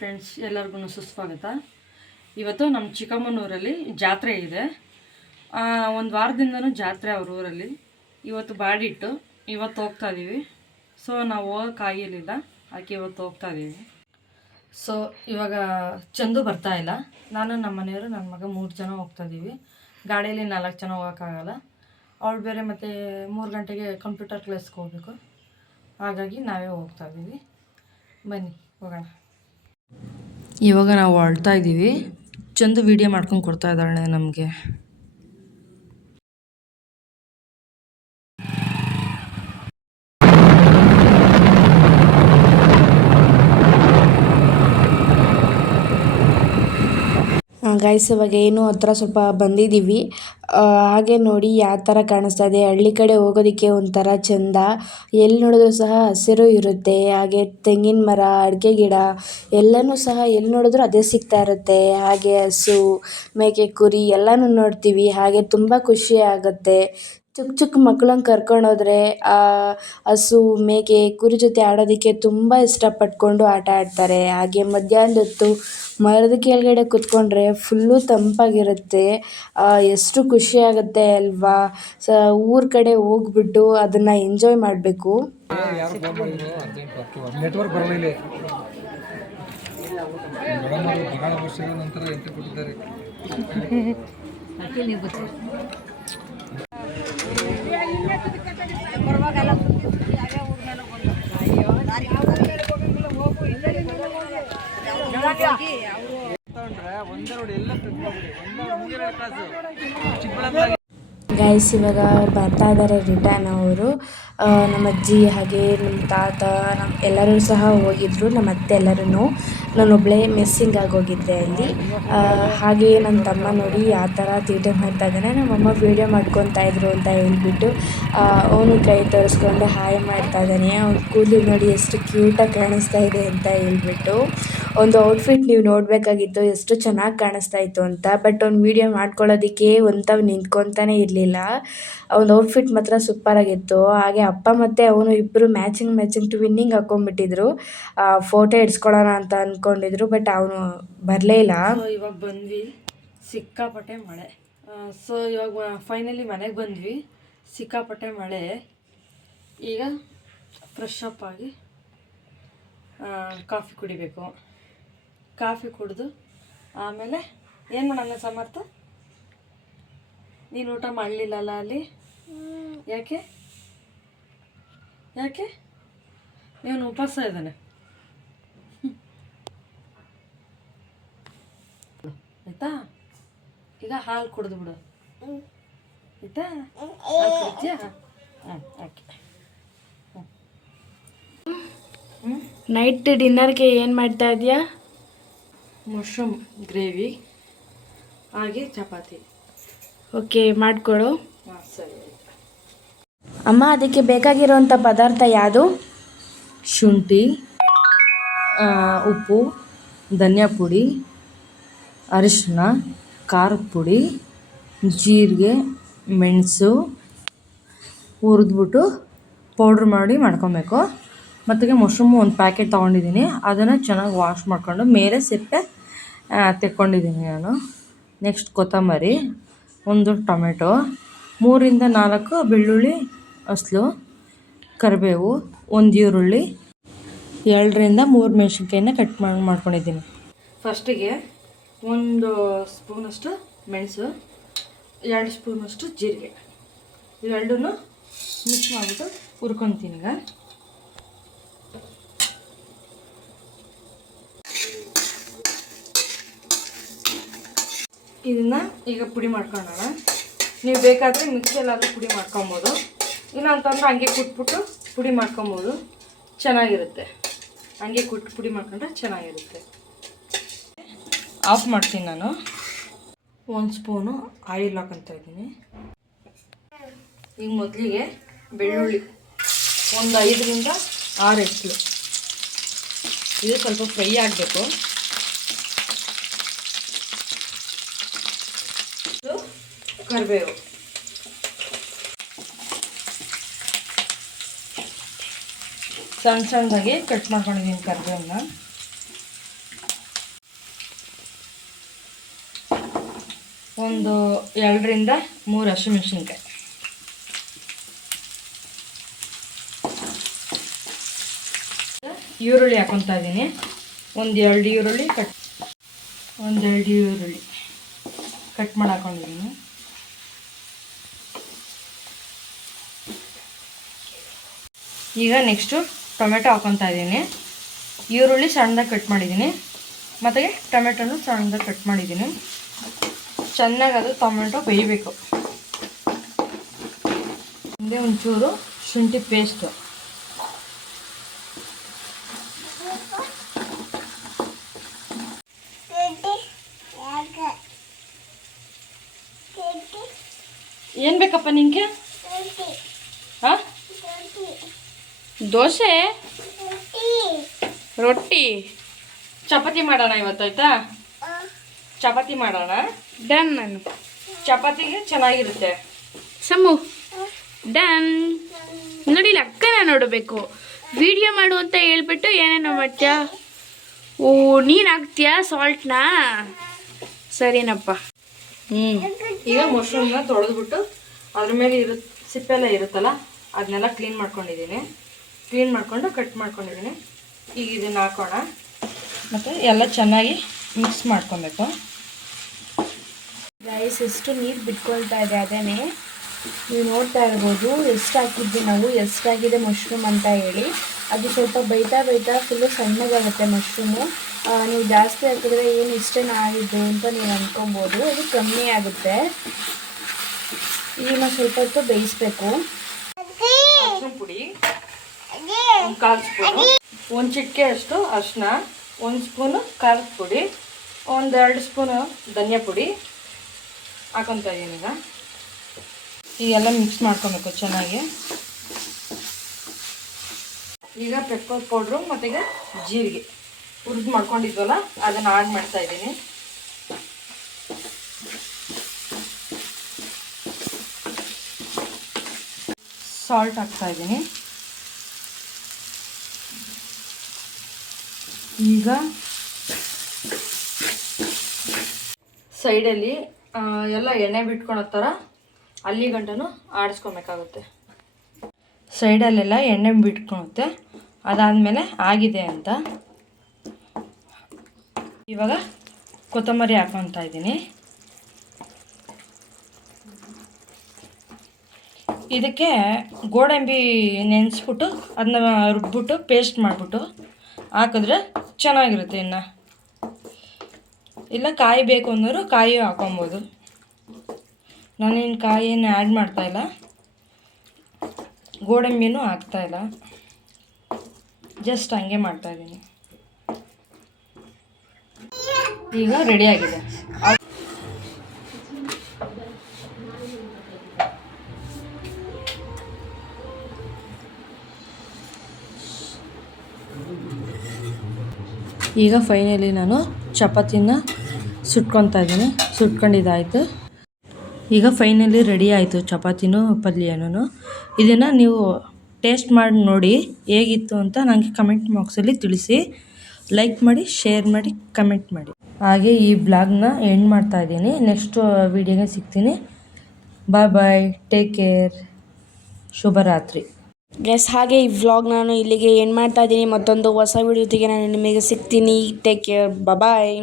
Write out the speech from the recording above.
Friends, ಎಲ್ಲರಿಗೂ ಸುಸ್ವಾಗತ. ಇವತ್ತು ನಮ್ಮ ಚಿಕ್ಕಮ್ಮನೂರಲ್ಲಿ ಜಾತ್ರೆ ಇದೆ. ಒಂದು ವಾರದಿಂದನೂ ಜಾತ್ರೆ ಅವ್ರ ಊರಲ್ಲಿ. ಇವತ್ತು ಬಾಡಿಟ್ಟು ಇವತ್ತು ಹೋಗ್ತಾ ಇದ್ದೀವಿ. ಸೊ ನಾವು ಹೋಗೋಕ್ಕಾಗಿರಲಿಲ್ಲ, ಆಕೆ ಇವತ್ತು ಹೋಗ್ತಾ ಇದ್ದೀವಿ. ಸೊ ಇವಾಗ ಚಂದು ಬರ್ತಾ ಇಲ್ಲ. ನಾನು ನಮ್ಮ ಮನೆಯವರು ನನ್ನ ಮಗ 3 ಜನ ಹೋಗ್ತಾ ಇದ್ದೀವಿ. ಗಾಡಿಯಲ್ಲಿ 4 ಜನ ಹೋಗೋಕ್ಕಾಗಲ್ಲ. ಅವಳು ಬೇರೆ ಮತ್ತು 3 ಗಂಟೆಗೆ ಕಂಪ್ಯೂಟರ್ ಕ್ಲಾಸ್ಗೆ ಹೋಗಬೇಕು. ಹಾಗಾಗಿ ನಾವೇ ಹೋಗ್ತಾ ಇದ್ದೀವಿ. ಬನ್ನಿ ಹೋಗೋಣ. ಇವಾಗ ನಾವು ಹೊರಡ್ತಾ ಇದ್ದೀವಿ. ಚಂದು ವಿಡಿಯೋ ಮಾಡ್ಕೊಂಡು ಕೊಡ್ತಾ ಇದ್ದಾಳೆ ನಮಗೆ. ಗೈಸ್, ಇವಾಗ ಏನು ಹತ್ರ ಸ್ವಲ್ಪ ಬಂದಿದ್ದೀವಿ. ಹಾಗೆ ನೋಡಿ ಯಾವ ಥರ ಕಾಣಿಸ್ತಾ ಇದೆ. ಹಳ್ಳಿ ಕಡೆ ಹೋಗೋದಕ್ಕೆ ಒಂಥರ ಚೆಂದ. ಎಲ್ಲಿ ನೋಡಿದ್ರು ಸಹ ಹಸಿರು ಇರುತ್ತೆ. ಹಾಗೆ ತೆಂಗಿನ ಮರ, ಅಡಿಕೆ ಗಿಡ ಎಲ್ಲನೂ ಸಹ ಎಲ್ಲಿ ನೋಡಿದ್ರು ಅದೇ ಸಿಗ್ತಾ ಇರುತ್ತೆ. ಹಾಗೆ ಹಸು, ಮೇಕೆ, ಕುರಿ ಎಲ್ಲನೂ ನೋಡ್ತೀವಿ. ಹಾಗೆ ತುಂಬ ಖುಷಿ ಆಗುತ್ತೆ. ಚಿಕ್ಕ ಚಿಕ್ಕ ಮಕ್ಕಳನ್ನ ಕರ್ಕೊಂಡೋದ್ರೆ ಹಸು, ಮೇಕೆ, ಕುರಿ ಜೊತೆ ಆಡೋದಕ್ಕೆ ತುಂಬ ಇಷ್ಟಪಟ್ಕೊಂಡು ಆಟ ಆಡ್ತಾರೆ. ಹಾಗೆ ಮಧ್ಯಾಹ್ನದ ಹೊತ್ತು ಮರದ ಕೆಳಗಡೆ ಕೂತ್ಕೊಂಡ್ರೆ ಫುಲ್ಲು ತಂಪಾಗಿರುತ್ತೆ. ಎಷ್ಟು ಖುಷಿಯಾಗುತ್ತೆ ಅಲ್ವಾ. ಊರ ಕಡೆ ಹೋಗ್ಬಿಟ್ಟು ಅದನ್ನು ಎಂಜಾಯ್ ಮಾಡಬೇಕು. ನೆಟ್ವರ್ಕ್ ಬರಲಿಲ್ಲ. ಬಹಳ ವರ್ಷಗಳ ನಂತರ ಎಂಟ್ರಿ ಕೊಟ್ಟಿದ್ದಾರೆ. ಗೈಸ್, ಇವಾಗ ಬರ್ತಾ ಇದ್ದಾರೆ ರಿಟರ್ನ್ ಅವರು. ನಮ್ಮ ಅಜ್ಜಿ ಹಾಗೆ ನಮ್ಮ ತಾತ ಎಲ್ಲರೂ ಸಹ ಹೋಗಿದ್ರು. ನಮ್ಮ ಅತ್ತೆ ಎಲ್ಲರೂ. ನಾನೊಬ್ಬಳೇ ಮಿಸ್ಸಿಂಗ್ ಆಗೋಗಿದ್ದೆ ಅಲ್ಲಿ. ಹಾಗೆ ನನ್ನ ತಮ್ಮ ನೋಡಿ ಆ ಥರ ತೀಟೆ ಮಾಡ್ತಾ ಇದ್ದಾನೆ. ನಮ್ಮಮ್ಮ ವೀಡಿಯೋ ಮಾಡ್ಕೊತಾ ಇದ್ರು ಅಂತ ಹೇಳ್ಬಿಟ್ಟು ಅವನು ಕೈ ತೋರಿಸ್ಕೊಂಡು ಹಾಯ್ ಮಾಡ್ತಾ ಇದ್ದಾನೆ. ಅವ್ನು ಕೂದಲು ನೋಡಿ ಎಷ್ಟು ಕ್ಯೂಟಾಗಿ ಕಾಣಿಸ್ತಾ ಇದೆ ಅಂತ ಹೇಳ್ಬಿಟ್ಟು. ಒಂದು ಔಟ್ಫಿಟ್ ನೀವು ನೋಡಬೇಕಾಗಿತ್ತು, ಎಷ್ಟು ಚೆನ್ನಾಗಿ ಕಾಣಿಸ್ತಾ ಇತ್ತು ಅಂತ. ಬಟ್ ಅವ್ನು ವೀಡಿಯೋ ಮಾಡ್ಕೊಳ್ಳೋದಕ್ಕೆ ತಾವು ನಿಂತ್ಕೊತಾನೆ ಇರಲಿಲ್ಲ. ಅವ್ನ ಔಟ್ಫಿಟ್ ಮಾತ್ರ ಸೂಪರಾಗಿತ್ತು. ಹಾಗೆ ಅಪ್ಪ ಮತ್ತು ಅವನು ಇಬ್ಬರು ಮ್ಯಾಚಿಂಗ್ ಟ್ವಿನ್ನಿಂಗ್ ಹಾಕ್ಕೊಂಡ್ಬಿಟ್ಟಿದ್ರು. ಫೋಟೋ ಇಡ್ಸ್ಕೊಳ್ಳೋಣ ಅಂತ ಅಂದ್ಕೊಂಡಿದ್ರು, ಬಟ್ ಅವನು ಬರಲೇ ಇಲ್ಲ. ಇವಾಗ ಬಂದ್ವಿ, ಸಿಕ್ಕಾಪಟ್ಟೆ ಮಳೆ. ಸೊ ಇವಾಗ ಫೈನಲಿ ಮನೆಗೆ ಬಂದ್ವಿ. ಸಿಕ್ಕಾಪಟ್ಟೆ ಮಳೆ. ಈಗ ಫ್ರೆಶ್ ಅಪ್ ಆಗಿ ಕಾಫಿ ಕುಡಿಬೇಕು. ಕಾಫಿ ಕುಡಿದು ಆಮೇಲೆ ಏನು ಮಾಡೋಣ ಸಮರ್ಥ? ನೀನು ಊಟ ಮಾಡಲಿಲ್ಲಲ್ಲ ಅಲ್ಲಿ? ಯಾಕೆ ಇವನು ಉಪವಾಸ ಇದ್ದಾನೆ. ಆಯ್ತಾ? ಈಗ ಹಾಲು ಕುಡಿದು ಬಿಡು. ಆಯ್ತಾ? ಹಾಲು ಕುಡಿದ್ಯಾ? ಓಕೆ. ನೈಟ್ ಡಿನ್ನರ್ಗೆ ಏನು ಮಾಡ್ತಾ ಇದೆಯಾ? ಮಶ್ರೂಮ್ ಗ್ರೇವಿ ಹಾಗೆ ಚಪಾತಿ. ಓಕೆ, ಮಾಡಿಕೊಡು. ಹಾಂ, ಸರಿ. ಅಮ್ಮ, ಅದಕ್ಕೆ ಬೇಕಾಗಿರೋವಂಥ ಪದಾರ್ಥ ಯಾವುದು? ಶುಂಠಿ, ಉಪ್ಪು, ಧನಿಯಾ ಪುಡಿ, ಅರಿಶಿನ, ಖಾರದ ಪುಡಿ, ಜೀರಿಗೆ, ಮೆಣಸು ಹುರಿದ್ಬಿಟ್ಟು ಪೌಡ್ರ್ ಮಾಡಿ ಮಾಡ್ಕೊಬೇಕು. ಮತ್ತು ಮಶ್ರೂಮು ಒಂದು ಪ್ಯಾಕೆಟ್ ತೊಗೊಂಡಿದ್ದೀನಿ. ಅದನ್ನು ಚೆನ್ನಾಗಿ ವಾಶ್ ಮಾಡ್ಕೊಂಡು ಮೇಲೆ ಸಿಪ್ಪೆ ತೆಕ್ಕೊಂಡಿದ್ದೀನಿ ನಾನು. ನೆಕ್ಸ್ಟ್ ಕೊತ್ತಂಬರಿ, 1 ಟೊಮೆಟೊ, 3ರಿಂದ 4 ಬೆಳ್ಳುಳ್ಳಿ ಅಸಲು, ಕರಿಬೇವು, 1 ಈರುಳ್ಳಿ, 2ರಿಂದ 3 ಮೆಣಸಿನ್ಕಾಯಿನ ಕಟ್ ಮಾಡ್ಕೊಂಡಿದ್ದೀನಿ. ಫಸ್ಟಿಗೆ 1 ಸ್ಪೂನಷ್ಟು ಮೆಣಸು, 2 ಸ್ಪೂನಷ್ಟು ಜೀರಿಗೆ, ಇವೆರಡೂ ಮಿಕ್ಸ್ ಮಾಡಿಬಿಟ್ಟು ಹುರ್ಕೊತೀನಿ. ಈಗ ಇದನ್ನು ಈಗ ಪುಡಿ ಮಾಡ್ಕೊಳ್ಳೋಣ. ನೀವು ಬೇಕಾದರೆ ಮಿಕ್ಸಿಯಲ್ಲಾದರೂ ಪುಡಿ ಮಾಡ್ಕೊಬೋದು, ಇಲ್ಲ ಅಂತಂದ್ರೆ ಹಂಗೆ ಕುಟ್ಬಿಟ್ಟು ಪುಡಿ ಮಾಡ್ಕೊಬೋದು. ಚೆನ್ನಾಗಿರುತ್ತೆ. ಹಂಗೆ ಪುಡಿ ಮಾಡ್ಕೊಂಡ್ರೆ ಚೆನ್ನಾಗಿರುತ್ತೆ. ಆಫ್ ಮಾಡ್ತೀನಿ ನಾನು. 1 ಸ್ಪೂನು ಆಯಿಲ್ ಹಾಕೊತಾ ಇದ್ದೀನಿ. ಈಗ ಮೊದಲಿಗೆ ಬೆಳ್ಳುಳ್ಳಿ ಒಂದು 5ರಿಂದ 6 ಎಸ್ಲು. ಇದು ಸ್ವಲ್ಪ ಫ್ರೈ ಆಗಬೇಕು. ಕರಿಬೇವು, ಸಣ್ಣದಾಗಿ ಕಟ್ ಮಾಡ್ಕೊಂಡಿದ್ದೀನಿ ಕರಿಬೇವನ್ನ. ಒಂದು 2ರಿಂದ 3 ಹಸಿಮೆಣಸಿನ್ಕಾಯಿ, ಈರುಳ್ಳಿ ಹಾಕೊತಾ ಇದ್ದೀನಿ. ಒಂದು 2 ಈರುಳ್ಳಿ ಕಟ್ ಮಾಡಿ ಹಾಕೊಂಡಿದ್ದೀನಿ. ಈಗ ನೆಕ್ಸ್ಟು ಟೊಮೆಟೊ ಹಾಕೊತಾ ಇದ್ದೀನಿ. ಈರುಳ್ಳಿ ಸಣ್ಣದಾಗಿ ಕಟ್ ಮಾಡಿದ್ದೀನಿ ಮತ್ತು ಟೊಮೆಟೊನು ಸಣ್ಣದಾಗಿ ಕಟ್ ಮಾಡಿದ್ದೀನಿ. ಚೆನ್ನಾಗಿ ಅದು ಟೊಮೆಟೊ ಬೇಯಬೇಕು. ಮುಂದೆ ಒಂಚೂರು ಶುಂಠಿ ಪೇಸ್ಟು, ಏನು ಬೇಕಪ್ಪ ನಿನಗೆ? ಹಾಂ, ದೋಸೆ, ರೊಟ್ಟಿ, ಚಪಾತಿ ಮಾಡೋಣ ಇವತ್ತಾಯ್ತಾ? ಚಪಾತಿ ಮಾಡೋಣ. ಡನ್. ನಾನು ಚಪಾತಿಗೆ ಚೆನ್ನಾಗಿರುತ್ತೆ. ಸಮು ಡನ್. ನೋಡಿ ಅಕ್ಕನ ನೋಡಬೇಕು, ವಿಡಿಯೋ ಮಾಡು ಅಂತ ಹೇಳ್ಬಿಟ್ಟು ಏನೇನೋ ಮಾಡ್ತೀಯಾ. ಓ, ನೀನು ಹಾಕ್ತೀಯಾ ಸಾಲ್ಟ್ನ? ಸರಿನಪ್ಪ. ಈಗ ಮಶ್ರೂಮ್ನ ತೊಳೆದ್ಬಿಟ್ಟು ಅದ್ರ ಮೇಲೆ ಸಿಪ್ಪೆಲ್ಲ ಇರುತ್ತಲ್ಲ ಅದನ್ನೆಲ್ಲ ಕ್ಲೀನ್ ಮಾಡ್ಕೊಂಡಿದ್ದೀನಿ. ಕ್ಲೀನ್ ಮಾಡಿಕೊಂಡು ಕಟ್ ಮಾಡ್ಕೊಂಡಿದ್ದೀನಿ. ಈಗ ಇದನ್ನು ಹಾಕೋಣ ಮತ್ತು ಎಲ್ಲ ಚೆನ್ನಾಗಿ ಮಿಕ್ಸ್ ಮಾಡ್ಕೊಬೇಕು. ರೈಸ್ ಎಷ್ಟು ನೀರು ಬಿಟ್ಕೊಳ್ತಾ ಇದೆ, ಅದೇನೆ ನೀವು ನೋಡ್ತಾ ಇರ್ಬೋದು. ಎಷ್ಟು ಹಾಕಿದ್ವಿ ನಾವು, ಎಷ್ಟಾಗಿದೆ ಮಶ್ರೂಮ್ ಅಂತ ಹೇಳಿ. ಅದು ಸ್ವಲ್ಪ ಬೈತಾ ಫುಲ್ಲು ಸಣ್ಣಗಾಗುತ್ತೆ ಮಶ್ರೂಮು. ನೀವು ಜಾಸ್ತಿ ಹಾಕಿದ್ರೆ ಏನು ಇಷ್ಟೇನ ಆಗಿದ್ದು ಅಂತ ನೀವು ಅಂದ್ಕೊಬೋದು. ಅದು ಕಮ್ಮಿ ಆಗುತ್ತೆ. ಇದನ್ನು ಸ್ವಲ್ಪ ಹೊತ್ತು ಬೇಯಿಸ್ಬೇಕು. ಅರಿಶಿನ ಪುಡಿ 1/4 ಸ್ಪೂನು, 1 ಚಿಟಿಕೆ ಅಷ್ಟು ಅರಿಶಿನ, 1 ಸ್ಪೂನು ಖಾರದ ಪುಡಿ, 1-2 ಸ್ಪೂನು ಧನಿಯಾ ಪುಡಿ ಹಾಕೊತಾ ಇದ್ದೀನಿ. ಈಗೆಲ್ಲ ಮಿಕ್ಸ್ ಮಾಡ್ಕೊಬೇಕು ಚೆನ್ನಾಗಿ. ಈಗ ಪೆಪ್ಪರ್ ಪೌಡ್ರು ಮತ್ತು ಈಗ ಜೀರಿಗೆ ಹುರಿದು ಮಾಡ್ಕೊಂಡಿದ್ವಲ್ಲ ಅದನ್ನು ಆಡ್ ಮಾಡ್ತಾ ಇದ್ದೀನಿ. ಸಾಲ್ಟ್ ಹಾಕ್ತಾ ಇದ್ದೀನಿ. ಈಗ ಸೈಡಲ್ಲಿ ಎಲ್ಲ ಎಣ್ಣೆ ಬಿಟ್ಕೊಳೋ ಥರ ಅಲ್ಲಿ ಗಂಟನೂ ಆಡಿಸ್ಕೊಬೇಕಾಗುತ್ತೆ. ಸೈಡಲ್ಲೆಲ್ಲ ಎಣ್ಣೆ ಬಿಟ್ಕೊಳುತ್ತೆ. ಅದಾದಮೇಲೆ ಆಗಿದೆ ಅಂತ ಇವಾಗ ಕೊತ್ತಂಬರಿ ಹಾಕೊತಾ ಇದ್ದೀನಿ. ಇದಕ್ಕೆ ಗೋಡಂಬಿ ನೆನೆಸ್ಬಿಟ್ಟು ಅದನ್ನ ರುಬ್ಬಿಟ್ಟು ಪೇಸ್ಟ್ ಮಾಡಿಬಿಟ್ಟು ಹಾಕಿದ್ರೆ ಚೆನ್ನಾಗಿರುತ್ತೆ. ಇನ್ನು ಇಲ್ಲ ಕಾಯಿ ಬೇಕು ಅನ್ನೋರು ಕಾಯಿ ಹಾಕೊಬೋದು. ನಾನೇನು ಕಾಯಿಯನ್ನು ಆ್ಯಡ್ ಮಾಡ್ತಾಯಿಲ್ಲ, ಗೋಡಂಬಿನೂ ಹಾಕ್ತಾಯಿಲ್ಲ, ಜಸ್ಟ್ ಹಂಗೆ ಮಾಡ್ತಾಯಿದ್ದೀನಿ. ಈಗ ರೆಡಿಯಾಗಿದೆ. ಈಗ ಫೈನಲಿ ನಾನು ಚಪಾತಿನ ಸುಟ್ಕೊತಾ ಇದ್ದೀನಿ. ಸುಟ್ಕೊಂಡಿದ್ದಾಯಿತು. ಈಗ ಫೈನಲಿ ರೆಡಿ ಆಯಿತು ಚಪಾತಿನೂ ಪಲ್ಯನೂ. ಇದನ್ನು ನೀವು ಟೇಸ್ಟ್ ಮಾಡಿ ನೋಡಿ ಹೇಗಿತ್ತು ಅಂತ ನನಗೆ ಕಮೆಂಟ್ ಬಾಕ್ಸಲ್ಲಿ ತಿಳಿಸಿ. ಲೈಕ್ ಮಾಡಿ, ಶೇರ್ ಮಾಡಿ, ಕಮೆಂಟ್ ಮಾಡಿ. ಹಾಗೆ ಈ ಬ್ಲಾಗ್ನ ಎಂಡ್ ಮಾಡ್ತಾಯಿದ್ದೀನಿ. ನೆಕ್ಸ್ಟ್ ವೀಡಿಯೋಗೆ ಸಿಗ್ತೀನಿ. ಬಾಯ್, ಟೇಕ್ ಕೇರ್, ಶುಭರಾತ್ರಿ. ಹಾಗೆ ಈ ವ್ಲಾಗ್ ನಾನು ಇಲ್ಲಿಗೆ ಎಂಡ್ ಮಾಡ್ತಾ ಇದ್ದೀನಿ. ಮತ್ತೊಂದು ಹೊಸ ವಿಡಿಯೋ ಜೊತೆಗೆ ನಾನು ನಿಮಗೆ ಸಿಗ್ತೀನಿ. ಟೇಕ್ ಕೇರ್, ಬಾಯ್.